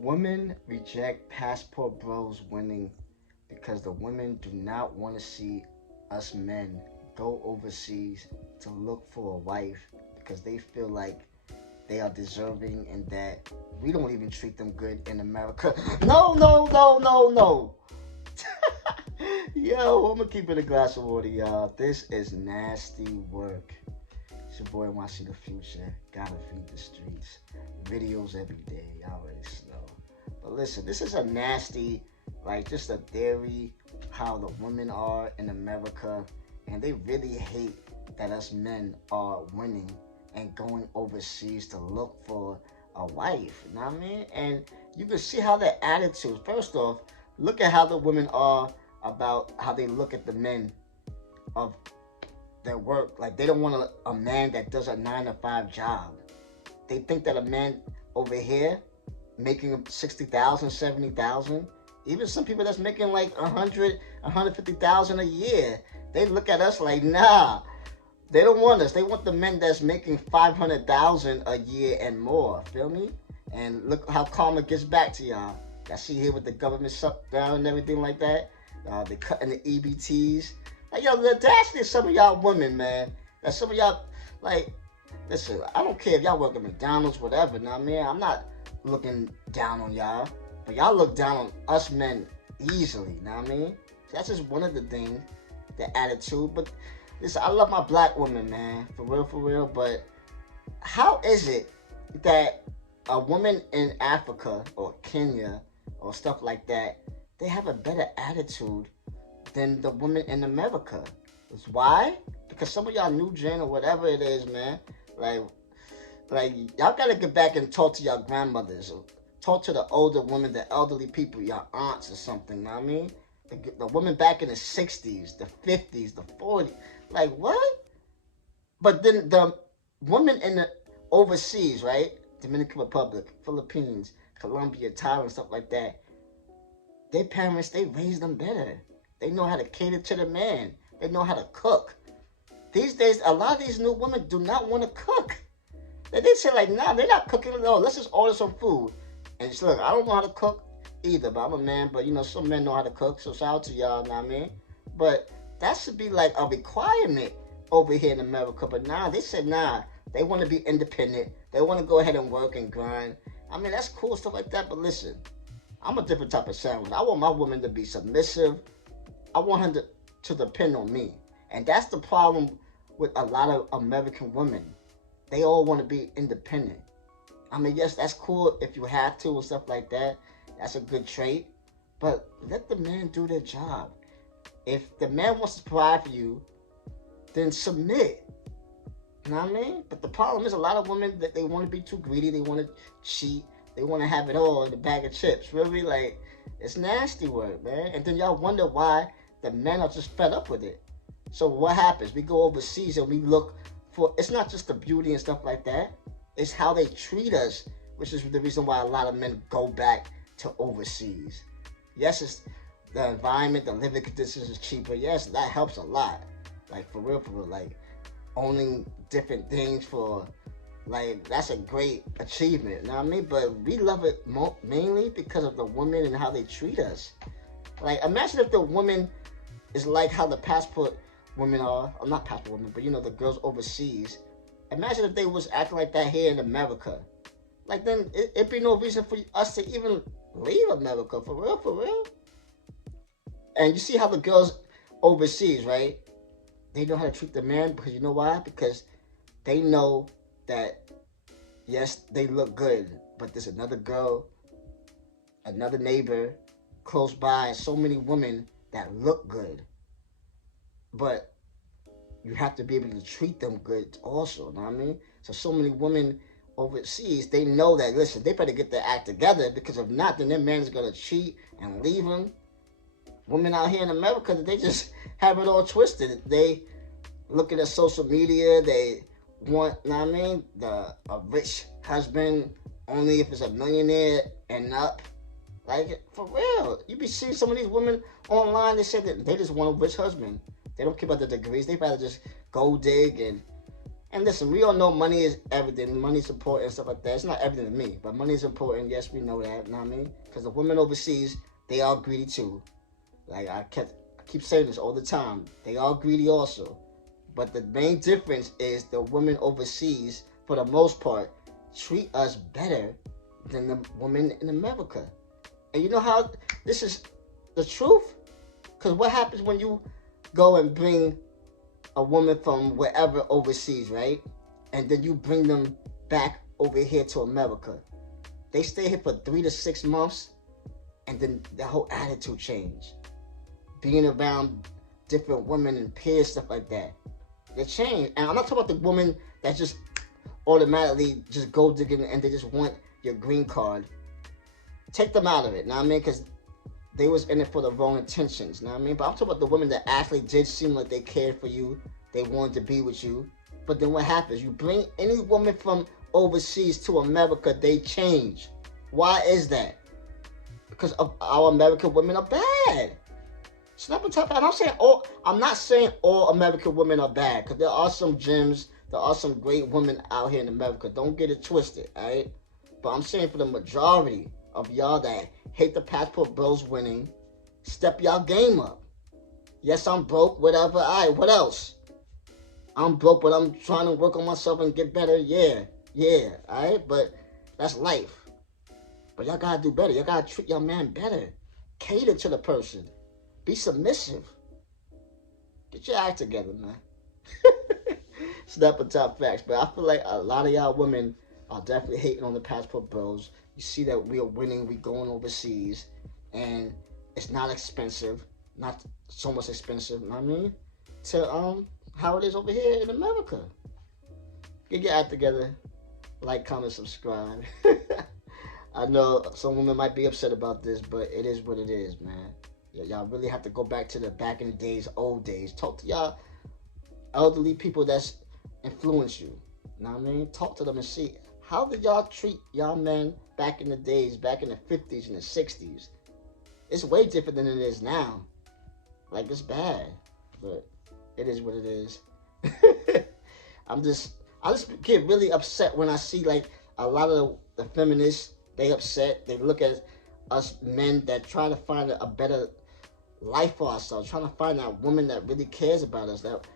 Women reject passport bros winning because the women do not want to see us men go overseas to look for a wife because they feel like they are deserving and that we don't even treat them good in America. No, no, no, no, no. Yo, I'm gonna keep it a glass of water, y'all. This is nasty work. It's your boy NYCDaFuture. Gotta feed the streets. Videos every day. Y'all already know. But listen, this is a nasty, like just a theory how the women are in America, and they really hate that us men are winning and going overseas to look for a wife. You know what I mean? And you can see how their attitudes. First off, look at how the women are about how they look at the men of their work. Like they don't want a man that does a 9 to 5 job. They think that a man over here making 60,000, 70,000, even some people that's making like 100, 150,000 a year, they look at us like, nah. They don't want us. They want the men that's making 500,000 a year and more. Feel me? And look how karma gets back to y'all. Y'all see here with the government shutdown and everything like that. They cutting the EBTs. Like, yo, the audacity of some of y'all women, man. That some of y'all, like, listen, I don't care if y'all work at McDonald's, whatever. Know what I mean? I'm not looking down on y'all. But y'all look down on us men easily. Know what I mean? So that's just one of the things, the attitude. But listen, I love my black woman, man. For real. But how is it that a woman in Africa or Kenya or stuff like that, they have a better attitude than the women in America? It's why? Because some of y'all new gen or whatever it is, man, like y'all gotta get back and talk to your grandmothers, or talk to the older women, the elderly people, your aunts or something. You know what I mean? The women back in the 60s, the 50s, the 40s, like what? But then the women in the overseas, right? Dominican Republic, Philippines, Colombia, Thailand, stuff like that. Their parents, they raised them better. They know how to cater to the man. They know how to cook. These days, a lot of these new women do not want to cook. They say like, nah, they're not cooking. No, let's just order some food. And just look, I don't know how to cook either, but I'm a man. But you know, some men know how to cook. So shout out to y'all, know what I mean? But that should be like a requirement over here in America. But nah, they said nah. They want to be independent. They want to go ahead and work and grind. I mean, that's cool, stuff like that. But listen, I'm a different type of sandwich. I want my woman to be submissive. I want her to depend on me. And that's the problem with a lot of American women. They all want to be independent. I mean, yes, that's cool if you have to and stuff like that. That's a good trait. But let the man do their job. If the man wants to provide for you, then submit. You know what I mean? But the problem is a lot of women that they want to be too greedy. They want to cheat. They want to have it all in a bag of chips. Really, like, it's nasty work, man. And then y'all wonder why the men are just fed up with it. So what happens? We go overseas and we look for, it's not just the beauty and stuff like that. It's how they treat us, which is the reason why a lot of men go back to overseas. Yes, it's the environment, the living conditions is cheaper. Yes, that helps a lot. Like, for real, like, owning different things for, like, that's a great achievement, you know what I mean? But we love it mainly because of the women and how they treat us. Like, imagine if the woman is like how the passport women are, or not passport women, but you know, the girls overseas. Imagine if they was acting like that here in America. Like, then it'd be no reason for us to even leave America, for real. And you see how the girls overseas, right? They know how to treat the man, because you know why? Because they know that, yes, they look good, but there's another girl, another neighbor close by, and so many women that look good. But you have to be able to treat them good also, you know what I mean? So many women overseas, they know that, listen, they better get their act together, because if not, then their man is going to cheat and leave them. Women out here in America, they just have it all twisted. They looking at social media, they want, you know what I mean, a rich husband only if it's a millionaire and up. Like, for real. You be seeing some of these women online, they say that they just want a rich husband. They don't care about the degrees. They rather just go dig and And listen, we all know money is everything. Money's important and stuff like that. It's not everything to me, but money is important. Yes, we know that. You know what I mean? Because the women overseas, they are greedy too. Like I keep saying this all the time. They are greedy also. But the main difference is the women overseas, for the most part, treat us better than the women in America. And you know how this is the truth? Because what happens when you go and bring a woman from wherever overseas, right? And then you bring them back over here to America. They stay here for 3 to 6 months, and then their whole attitude change. Being around different women and peers, stuff like that. They change. And I'm not talking about the woman that just automatically just go digging and they just want your green card. Take them out of it, know what I mean? Because they was in it for the wrong intentions, know what I mean? But I'm talking about the women that actually did seem like they cared for you. They wanted to be with you. But then what happens? You bring any woman from overseas to America, they change. Why is that? Because our American women are bad. Snap and top. And I'm not saying all American women are bad, because there are some gems, there are some great women out here in America. Don't get it twisted, alright? But I'm saying for the majority of y'all that hate the passport bros winning, step y'all game up. Yes, I'm broke, whatever. Alright, what else? I'm broke, but I'm trying to work on myself and get better. Yeah, alright? But that's life. But y'all gotta do better. Y'all gotta treat your man better. Cater to the person. Be submissive. Get your act together, man. Snap and top facts. But I feel like a lot of y'all women are definitely hating on the passport bros. You see that we are winning, we going overseas, and it's not expensive, not so much expensive, you know what I mean, to how it is over here in America. Get your act together. Like, comment, subscribe. I know some women might be upset about this, but it is what it is, man. Y'all really have to go back to the back in the days, old days. Talk to y'all elderly people that's influenced you. You know what I mean? Talk to them and see, how did y'all treat y'all men back in the days, back in the 50s and the 60s? It's way different than it is now. Like, it's bad, but it is what it is. I just get really upset when I see, like, a lot of the feminists, they upset. They look at us men that try to find a better life for ourselves, trying to find that woman that really cares about us, that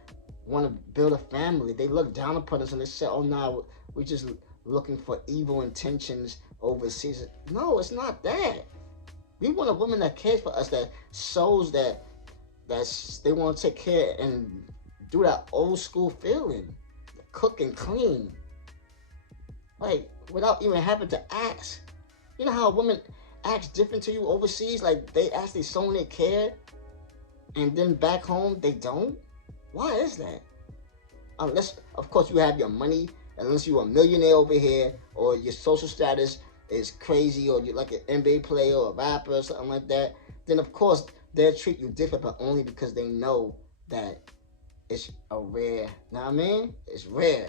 want to build a family. They look down upon us and they say, oh, no, we're just looking for evil intentions overseas. No, it's not that. We want a woman that cares for us, that shows that they want to take care and do that old school feeling, cook and clean, like, without even having to ask. You know how a woman acts different to you overseas? Like, they actually show their care, and then back home they don't. Why is that? Unless, of course, you have your money. Unless you're a millionaire over here, or your social status is crazy, or you're like an NBA player or a rapper or something like that, then of course they'll treat you different, but only because they know that it's a rare, you know what I mean? It's rare.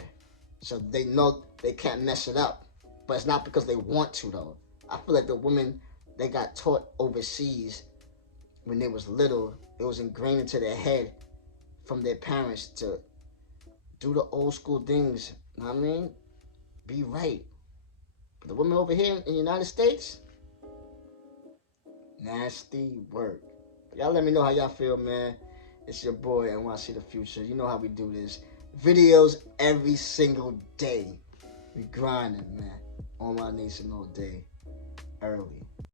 So they know they can't mess it up. But it's not because they want to, though. I feel like the women, they got taught overseas when they was little. It was ingrained into their head from their parents to do the old school things. You know what I mean? Be right. But the women over here in the United States, nasty work. Y'all let me know how y'all feel, man. It's your boy, NYCDaFuture. You know how we do this. Videos every single day. We grinding, man. On my nation all day. Early.